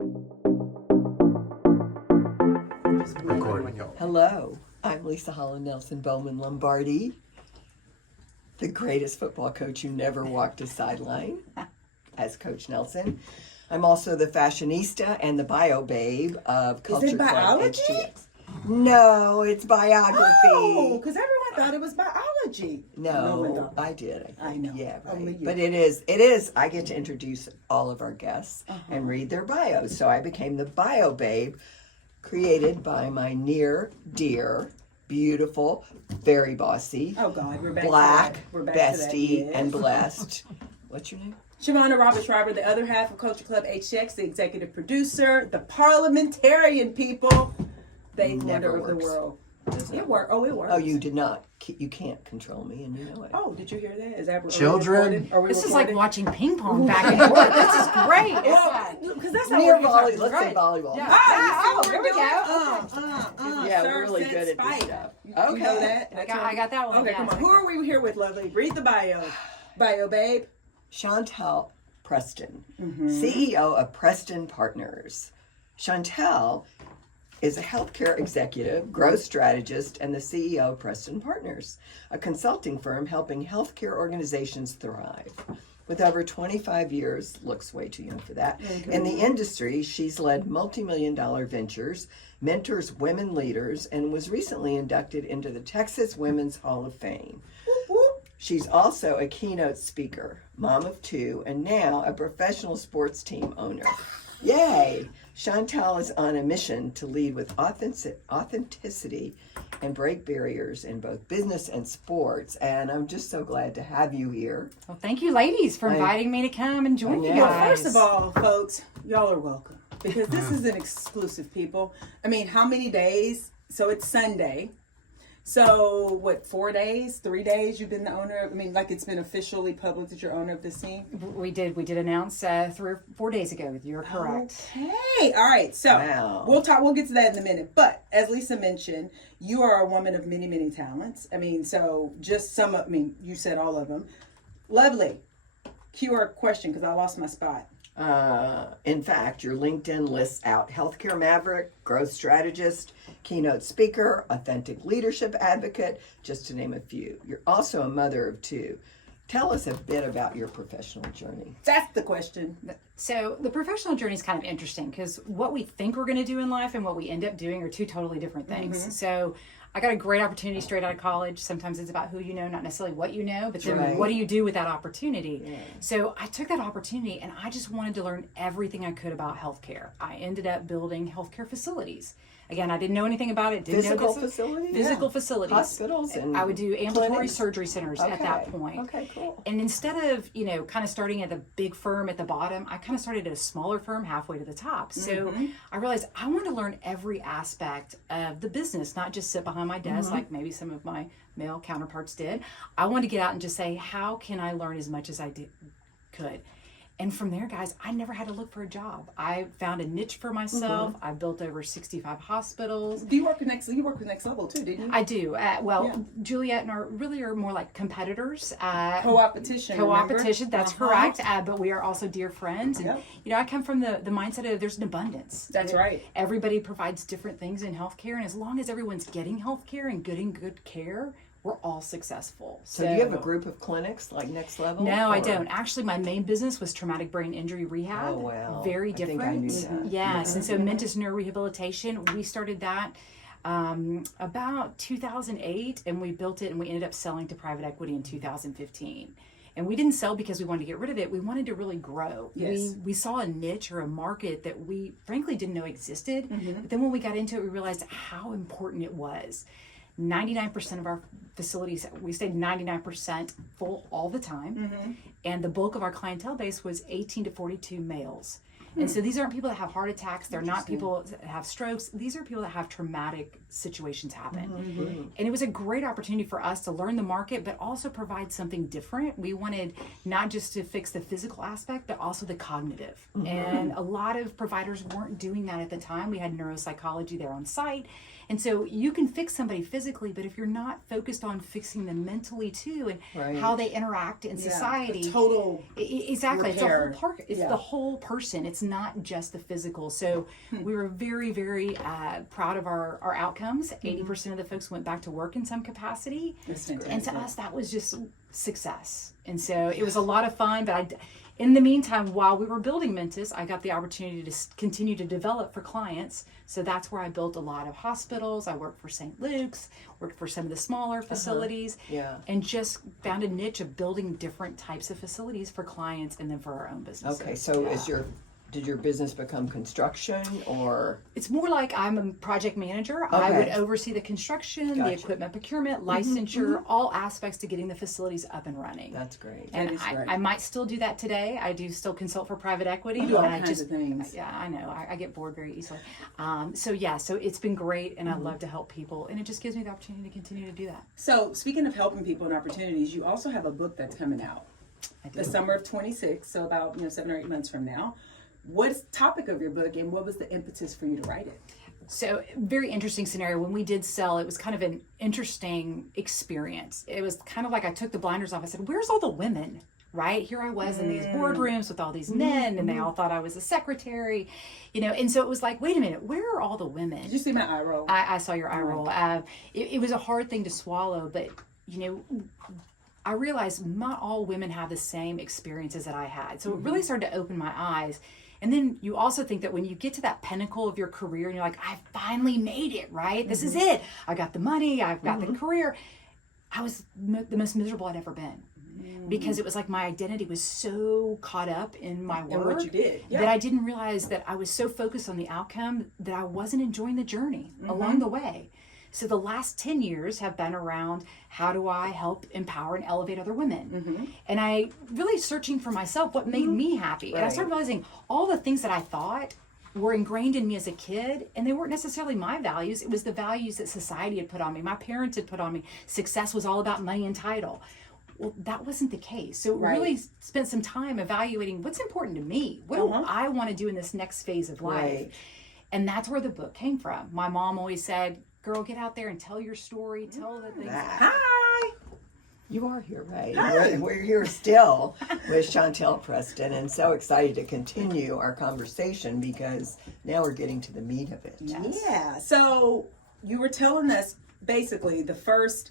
Recording. Hello, I'm Leisa Holland-Nelson Bowman Lombardi, the greatest football coach who never walked a sideline, as Coach Nelson. I'm also the fashionista and the bio babe of Culture Club HTX. No, it's biography. Oh, because everyone thought it was biology. No, I did. I know. Yeah, right. Only you. But it is. I get to introduce all of our guests and read their bios. So I became the bio babe, created by my near dear, beautiful, very bossy, Oh God, we're back black, to that. We're back bestie, to that. Yes. and blessed. What's your name? Shavonnah Schreiber, the other half of Culture Club HTX, the executive producer, the parliamentarian, people. They wonder of the world. It worked. Oh, it works. Oh, you did not. You can't control me, and you know it. Oh, did you hear that? Is that Children? This is like watching ping pong back and forth. This is great. Because that's how Near we're volleyball. Let's say volleyball. Yeah. Oh, here we go. Yeah, Serve, we're really set, good at spike. this stuff. You Okay. know that? I got that one. Okay, yeah. come on. Who are we here with, lovely? Read the bio. Bio, babe. Chantell Preston, CEO of Preston Partners. Chantell is a healthcare executive, growth strategist, and the CEO of Preston Partners, a consulting firm helping healthcare organizations thrive. With over 25 years, looks way too young for that, in the industry, she's led multi-million-dollar ventures, mentors women leaders, and was recently inducted into the Texas Women's Hall of Fame. She's also a keynote speaker, mom of two, and now a professional sports team owner. Yay! Chantell is on a mission to lead with authenticity and break barriers in both business and sports. And I'm just so glad to have you here. Well, thank you, ladies, for inviting me to come and join you know. guys. First of all, folks, y'all are welcome. Because this is an exclusive, people. I mean, how many days? So it's Sunday. So, what, 4 days, 3 days you've been the owner of, I mean, like it's been officially public that you're owner of this team? We did announce 3 or 4 days ago. You're correct. Okay, all right. So Wow. we'll get to that in a minute. But as Leisa mentioned, you are a woman of many, many talents. I mean, so just you said all of them. Lovely. Cue our question because I lost my spot. In fact, your LinkedIn lists out healthcare maverick, growth strategist, keynote speaker, authentic leadership advocate, just to name a few. You're also a mother of two. Tell us a bit about your professional journey. That's the question. So the professional journey is kind of interesting because what we think we're going to do in life and what we end up doing are two totally different things. So I got a great opportunity straight out of college. Sometimes it's about who you know, not necessarily what you know, but then what do you do with that opportunity? Yeah. So I took that opportunity and I just wanted to learn everything I could about healthcare. I ended up building healthcare facilities. Again, I didn't know anything about it. Physical facilities? Physical facilities. Hospitals and I would do ambulatory clinics? surgery centers at that point. Okay, cool. And instead of, kind of starting at the big firm at the bottom, I kind of started at a smaller firm halfway to the top. So I realized I wanted to learn every aspect of the business, not just sit behind my desk like maybe some of my male counterparts did. I wanted to get out and just say, how can I learn as much as I could? And from there, guys, I never had to look for a job. I found a niche for myself. I built over 65 hospitals. Do you work with Next Level too, didn't you? I do. Juliet and I really are more like competitors. Co-opetition. Co-opetition, that's correct. But we are also dear friends. And, I come from the mindset of there's an abundance. That's right. Everybody provides different things in healthcare. And as long as everyone's getting healthcare and getting good care, we're all successful. So do you have a group of clinics like Next Level? No, I don't. Actually, my main business was traumatic brain injury rehab. Oh, wow. Very different. I think I knew that. Yes, and so Mentis Neurorehabilitation, we started that about 2008, and we built it, and we ended up selling to private equity in 2015. And we didn't sell because we wanted to get rid of it. We wanted to really grow. Yes. We saw a niche or a market that we frankly didn't know existed. But then when we got into it, we realized how important it was. 99% of our facilities, we stayed 99% full all the time. And the bulk of our clientele base was 18 to 42 males. And so these aren't people that have heart attacks. They're not people that have strokes. These are people that have traumatic situations happen. And it was a great opportunity for us to learn the market, but also provide something different. We wanted not just to fix the physical aspect, but also the cognitive. And a lot of providers weren't doing that at the time. We had neuropsychology there on site. And so you can fix somebody physically, but if you're not focused on fixing them mentally too, and how they interact in society, total exactly, repair. it's the whole person. It's not just the physical. So we were very, very proud of our outcomes. 80% of the folks went back to work in some capacity. And to us, that was just success. And so it was a lot of fun, but in the meantime, while we were building Mentis, I got the opportunity to continue to develop for clients. So that's where I built a lot of hospitals. I worked for St. Luke's, worked for some of the smaller facilities, and just found a niche of building different types of facilities for clients and then for our own businesses. Okay, so did your business become construction, or? It's more like I'm a project manager. I would oversee the construction, the equipment procurement, licensure, all aspects to getting the facilities up and running. That's great. And I might still do that today. I do still consult for private equity. All kinds of things. Yeah, I know. I get bored very easily. So it's been great, and I love to help people, and it just gives me the opportunity to continue to do that. So speaking of helping people and opportunities, you also have a book that's coming out the summer of 26, so about 7 or 8 months from now. What's the topic of your book, and what was the impetus for you to write it? So, very interesting scenario. When we did sell, it was kind of an interesting experience. It was kind of like I took the blinders off. I said, where's all the women? Right? Here I was in these boardrooms with all these men, and they all thought I was a secretary, and so it was like, wait a minute, where are all the women? Did you see my eye roll? I saw your eye roll. It was a hard thing to swallow, but, I realized not all women have the same experiences that I had. So it really started to open my eyes. And then you also think that when you get to that pinnacle of your career and you're like, I finally made it, right? This is it. I got the money. I've got the career. I was the most miserable I'd ever been because it was like my identity was so caught up in my work and what you did. that I didn't realize that I was so focused on the outcome that I wasn't enjoying the journey along the way. So the last 10 years have been around how do I help empower and elevate other women? And I really searching for myself, what made me happy. And I started realizing all the things that I thought were ingrained in me as a kid, and they weren't necessarily my values. It was the values that society had put on me. My parents had put on me. Success was all about money and title. Well, that wasn't the case. So really spent some time evaluating what's important to me. What do I want to do in this next phase of life? And that's where the book came from. My mom always said, girl, get out there and tell your story. Tell the things. Hi. You are here, right? Hi. We're here still with Chantell Preston, and so excited to continue our conversation because now we're getting to the meat of it. Yeah. So you were telling us basically the first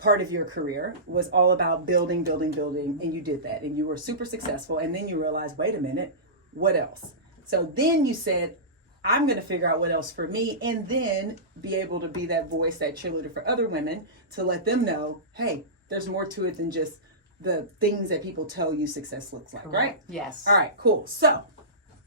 part of your career was all about building, and you did that, and you were super successful, and then you realized, wait a minute, what else? So then you said, I'm going to figure out what else for me, and then be able to be that voice, that cheerleader for other women to let them know, hey, there's more to it than just the things that people tell you success looks like, right? Yes. All right, cool. So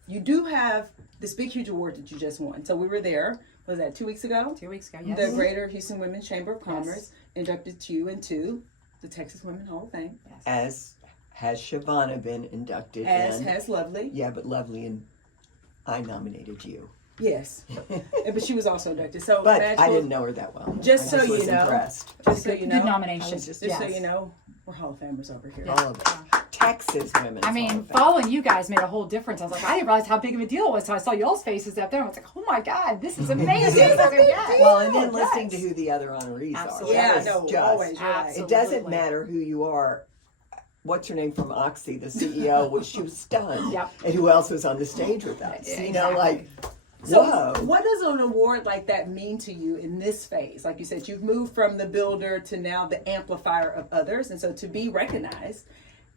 you do have this big, huge award that you just won. So we were there, was that 2 weeks ago? 2 weeks ago, yes. The Greater Houston Women's Chamber of Commerce inducted you into the Texas Women Hall of Fame. Yes. As has Shavonnah been inducted As in. has Lovely. Yeah, but Lovely and I nominated you. Yes. But she was also inducted. So But I didn't know her that well. Just so you was know. impressed. Just so you know. Good nomination. Just so you know, we're Hall of Famers over here. All of it. Texas women. I mean, following you guys made a whole difference. I was like, I didn't realize how big of a deal it was. So I saw y'all's faces up there. I was like, oh my God, this is amazing. Well, and then listening to who the other honorees Absolutely. are. Yeah, That no, was just, always. You're right. It doesn't matter who you are. What's her name from Oxy, the CEO? She was stunned. Yep. And who else was on the stage with us? Yeah, You know, like, So whoa. what does an award like that mean to you in this phase? Like you said, you've moved from the builder to now the amplifier of others. And so to be recognized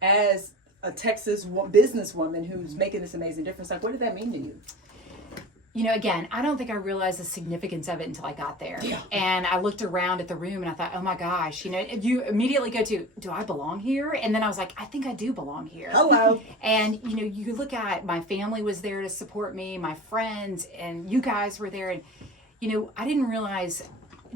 as a Texas businesswoman who's making this amazing difference, like what did that mean to you? You know, again, I don't think I realized the significance of it until I got there. Yeah. And I looked around at the room and I thought, oh my gosh, you immediately go to, do I belong here? And then I was like, I think I do belong here. Hello. And, you look at my family was there to support me, my friends, and you guys were there. And, I didn't realize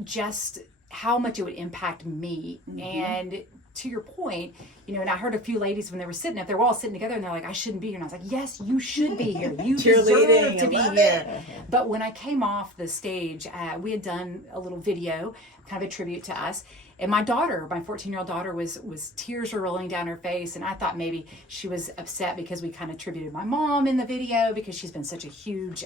just how much it would impact me. Mm-hmm. And to your point, and I heard a few ladies when they were sitting up, they were all sitting together and they're like, I shouldn't be here. And I was like, yes, you should be here. You deserve to be here. But when I came off the stage, we had done a little video, kind of a tribute to us. And my daughter, my 14-year-old daughter, was tears were rolling down her face. And I thought maybe she was upset because we kind of tributed my mom in the video because she's been such a huge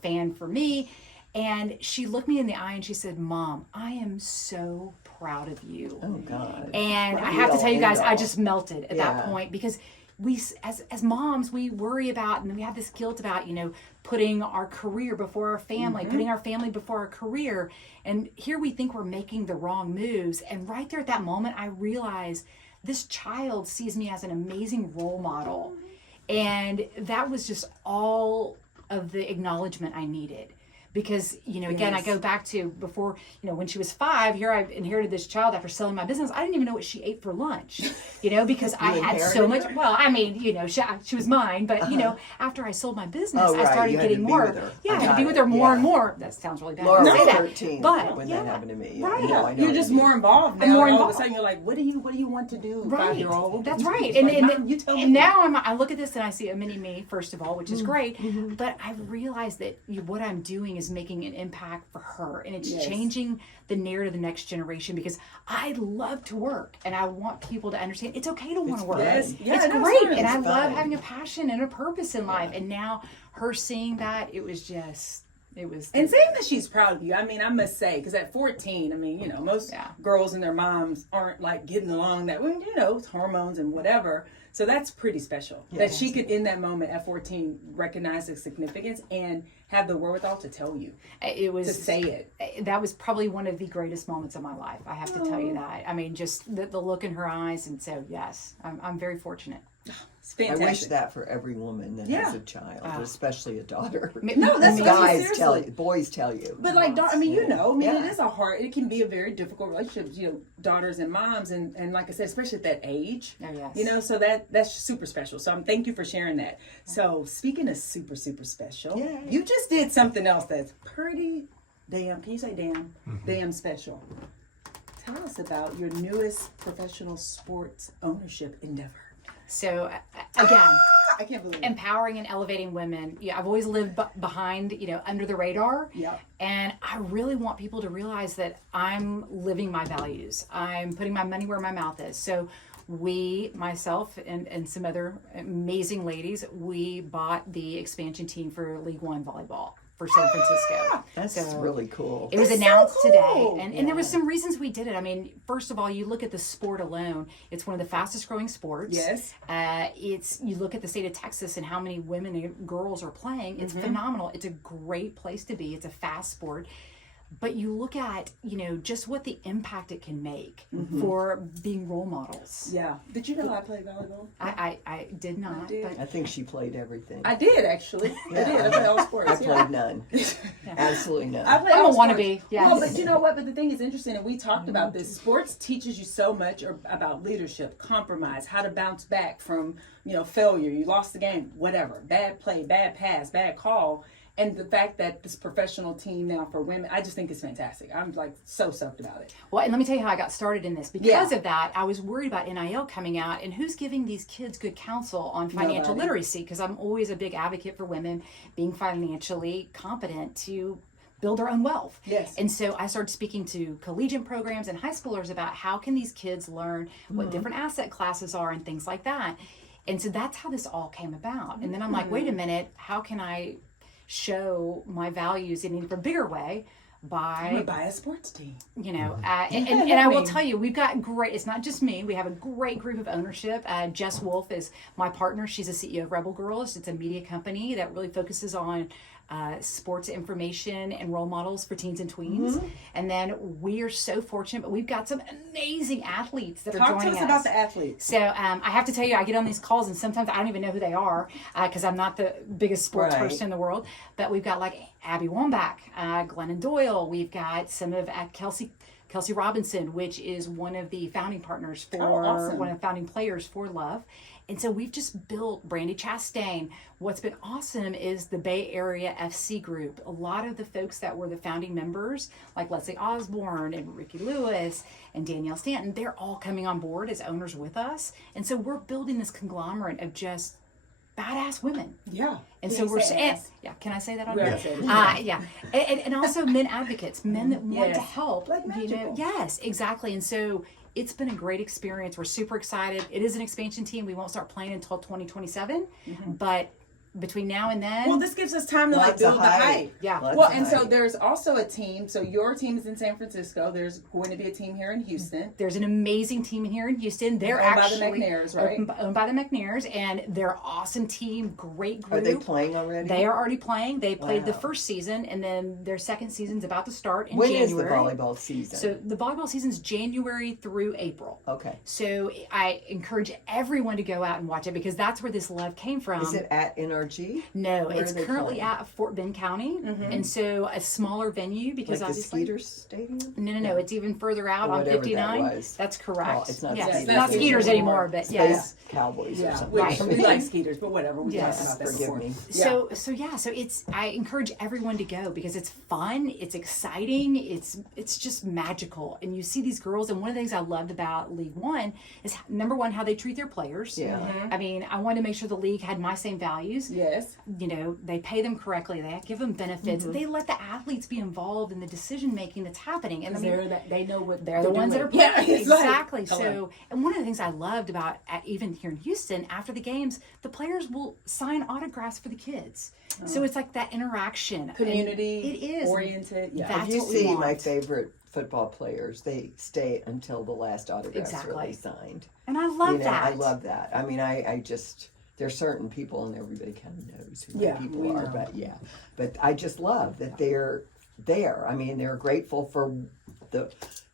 fan for me. And she looked me in the eye and she said, Mom, I am so proud of you. Oh, God. And I have to tell you guys, I just melted at that point because we, as moms, we worry about, and we have this guilt about, putting our career before our family, putting our family before our career. And here we think we're making the wrong moves. And right there at that moment, I realized this child sees me as an amazing role model. And that was just all of the acknowledgement I needed. Because, again, I go back to before, when she was 5, here I inherited this child after selling my business. I didn't even know what she ate for lunch, because I had so much. Her? Well, I mean, she was mine. But, after I sold my business, I started you had getting to be more. with her. Yeah, I had to be with her more and more. That sounds really bad. Laura to was say that. 13 But, when that happened to me. Right. I know You're just more involved now. More All involved. of a sudden, you're like, what do you want to do, Right. 5-year-old? That's right. You tell me. And now I look at this and I see a mini me, first of all, which is great. But I realize that what I'm doing is making an impact for her. And it's changing the narrative of the next generation, because I love to work and I want people to understand it's okay to want to work. Yes. Yeah, it's no, great. it's And I fine. love having a passion and a purpose in life. And now her seeing that, it was. And saying that she's proud of you, I mean, I must say, because at 14, I mean, most girls and their moms aren't like getting along that way, it's hormones and whatever. So that's pretty special that she could, in that moment at 14, recognize the significance and have the wherewithal to tell you. It was to say it. That was probably one of the greatest moments of my life. I have to tell you that. I mean, just the look in her eyes, and so yes, I'm very fortunate. It's fantastic. I wish that for every woman that has a child, especially a daughter. No, that's guys seriously. tell you, boys tell you. But it is it can be a very difficult relationship, daughters and moms, and like I said, especially at that age. Oh, yes. So that's super special. So thank you for sharing that. So speaking of super, super special, you just did something else that's pretty damn, can you say damn? Damn special. Tell us about your newest professional sports ownership endeavor. So again, I can't believe it. Empowering and elevating women. I've always lived behind, under the radar. Yep. And I really want people to realize that I'm living my values. I'm putting my money where my mouth is. So myself and some other amazing ladies, we bought the expansion team for League One volleyball for San Francisco. That's really cool. It was That's announced so cool. today. And there was some reasons we did it. I mean, first of all, you look at the sport alone, it's one of the fastest growing sports. Yes. You look at the state of Texas and how many women and girls are playing. It's phenomenal. It's a great place to be. It's a fast sport. But you look at, just what the impact it can make for being role models. Yeah. Did you know I played volleyball? I did not. I did. But I think she played everything. I did, actually. I did. I played all sports. I played none. Absolutely none. I played I'm all a sports. wannabe, yes. Well, but you know what? But the thing is interesting, and we talked about this. Sports teaches you so much about leadership, compromise, how to bounce back from, failure. You lost the game, whatever. Bad play, bad pass, bad call. And the fact that this professional team now for women, I just think it's fantastic. I'm like so stoked about it. Well, and let me tell you how I got started in this. Because of that, I was worried about NIL coming out and who's giving these kids good counsel on financial literacy, because I'm always a big advocate for women being financially competent to build their own wealth. Yes. And so I started speaking to collegiate programs and high schoolers about how can these kids learn what different asset classes are and things like that. And so that's how this all came about. And then I'm like, wait a minute, how can I show my values in an even bigger way by buy a sports team, and I will tell you, we've got it's not just me, we have a great group of ownership. Jess Wolf is my partner. She's a CEO of Rebel Girls. It's a media company that really focuses on sports information and role models for teens and tweens. And then we are so fortunate, but we've got some amazing athletes that are joining us. Talk to us about the athletes. So I have to tell you, I get on these calls and sometimes I don't even know who they are because I'm not the biggest sports person in the world. But we've got like Abby Wambach, Glennon Doyle. We've got some of Kelsey Robinson, which is one of the founding partners for one of the founding players for Love. And so we've just built Brandy Chastain. What's been awesome is the Bay Area FC group. A lot of the folks that were the founding members, like Leslie Osborne and Ricky Lewis and Danielle Stanton, they're all coming on board as owners with us. And so we're building this conglomerate of just badass women. Yeah. And so we're saying, can I say that on here? Yeah. And also men advocates, men that want to help. Like magical. Yes, exactly. And so it's been a great experience. We're super excited. It is an expansion team. We won't start playing until 2027, but between now and then. Well, this gives us time to Lots build of the hype. hype. Yeah. Lots Well, of and so hype. there's also a team. So your team is in San Francisco. There's going to be a team here in Houston. There's an amazing team here in Houston. They're Owned by the actually McNairs, right? owned by the McNairs, and they're awesome team, great group. Are they playing already? They are already playing. They played the Wow. first season, and then their second season's about to start in When January. is the volleyball season? So the volleyball season's January through April. Okay. So I encourage everyone to go out and watch it because that's where this love came from. Is it at NRG? No, Where it's are they currently playing? at Fort Bend County, and so a smaller venue because Like the obviously. Skeeters Stadium? No. It's even further out Or on whatever that 59. was. That's correct. Oh, it's not yes. Skeeters Not Skeeters anymore. anymore, but Space yes. Cowboys or Yeah, something. which Right. we like Skeeters, but whatever. We Yes. talked about that Forgive before. me. Yeah. So it's I encourage everyone to go because it's fun, it's exciting, it's just magical. And you see these girls, and one of the things I loved about League One is number one, how they treat their players. Yeah. I mean, I wanted to make sure the league had my same values. Yes. You know, they pay them correctly, they give them benefits, they let the athletes be involved in the decision making that's happening. And I mean, They know what they're the ones that are doing. playing. Yeah, it's like- exactly. Hello. So, and one of the things I loved about even here in Houston, after the games, the players will sign autographs for the kids. So it's like that interaction. And Community it is oriented. Yeah. That's If you what we see want. my favorite football players, they stay until the last autographs Exactly. really signed. And I love You know, that. I love that. I mean, I just, there's certain people, and everybody kind of knows who Yeah, my people we are, know. but yeah. But I just love that they're there. I mean, they're grateful for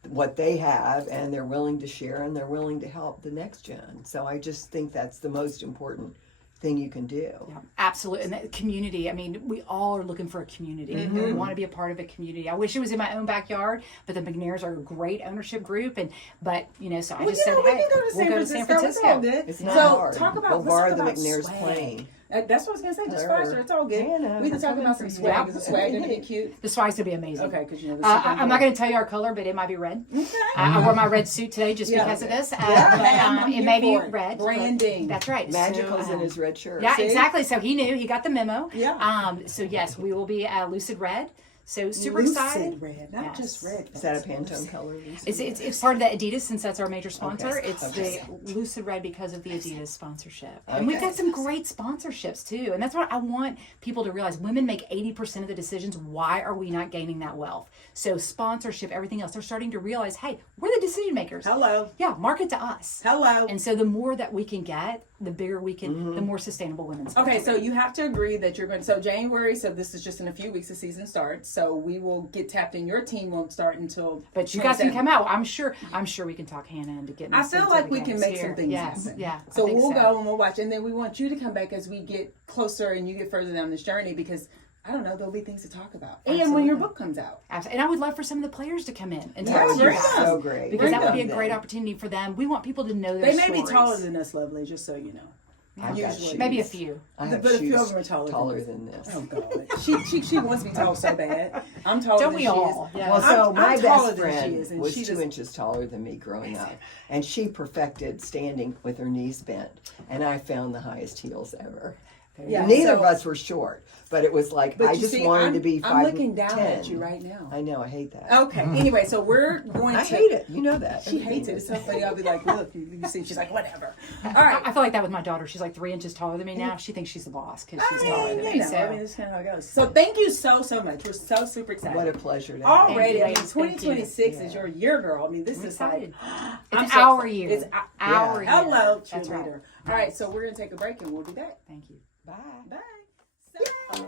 what they have, and they're willing to share, and they're willing to help the next gen. So I just think that's the most important thing you can do. Yeah, absolutely. And that community, I mean, we all are looking for a community. We want to be a part of a community. I wish it was in my own backyard, but the McNairs are a great ownership group. But, you know, so I just said, we hey, can go to we'll go to San Francisco. It's all good. It's not so hard. talk about Go let's bar talk the about McNairs swag. playing. That's what I was gonna say. Just Sure. swag, it's all good. Hannah, We can talk we're about some coming for swag. you. Is the swag gonna be cute? The swag's going to be amazing. Okay, because you know. I'm not going to tell you our color, but it might be red. Okay. I wore my red suit today just Yeah. because of this. Yeah, But, I'm it here may be for it. red. Branding. That's right. Magical's So, in his red shirt. Yeah, See? exactly. So he knew. He got the memo. Yeah. So yes, we will be lucid red. So super Lucid excited. red, not Yes. just red. Is that a folks. Pantone color? Lisa? It's part of the Adidas since that's our major sponsor. Okay. It's Okay. the Lucid Red because of the Adidas sponsorship. And we've Okay. got some great sponsorships too. And that's what I want people to realize. Women make 80% of the decisions. Why are we not gaining that wealth? So sponsorship, everything else, they're starting to realize, hey, we're the decision makers. Hello. Yeah, market to us. Hello. And so the more that we can get, the bigger we can, the more sustainable women's. Okay, so you have to agree that you're going. So January. So this is just in a few weeks. The season starts. So we will get tapped in. Your team won't start until. But you guys can 27th. come out. I'm sure we can talk Hannah into getting. I us feel into like the we can games make here. some things Yes, happen. yeah. So I think we'll go and we'll watch, and then we want you to come back as we get closer and you get further down this journey because I don't know, there'll be things to talk about. And when your book comes out. Absolutely. And I would love for some of the players to come in and Yeah, talk to you bring guys. them. So great. Because that would be a Bring great them. opportunity for them. We want people to know their They may be stories. taller than us, Lovely, just so you know. I've got Usually. shoes. Maybe a few. I have But a few shoes of them are taller than this. Oh God, she wants me tall so bad. I'm taller Don't than we she all? is. Yeah. Well, so I'm my taller best than she friend is, and was she 2 just- inches taller than me growing up, and she perfected standing with her knees bent, and I found the highest heels ever. Yeah, Neither so- of us were short, but it was like But I you just see, wanted I'm, to be 5'10". I'm looking down at you right now. I know, I hate that. Okay. Anyway, so we're going I to. hate it. You know that. She hates it. It's so funny. I'll be like, look, you see, she's like, whatever. All right. I feel like that with my daughter. She's like 3 inches taller than me now. She thinks she's the boss because she's taller than you me. know, So. I mean, that's kind of how it goes. So thank you so much. We're so super excited. What a pleasure to have Already, I mean, Thank you. 2026 Yeah. is your year, girl. I mean, this I'm is excited. like, It's I'm so our excited. year. It's our year. Hello, That's cheerleader. right. All right, so we're gonna take a break and we'll be back. Thank you. Bye. Bye. So-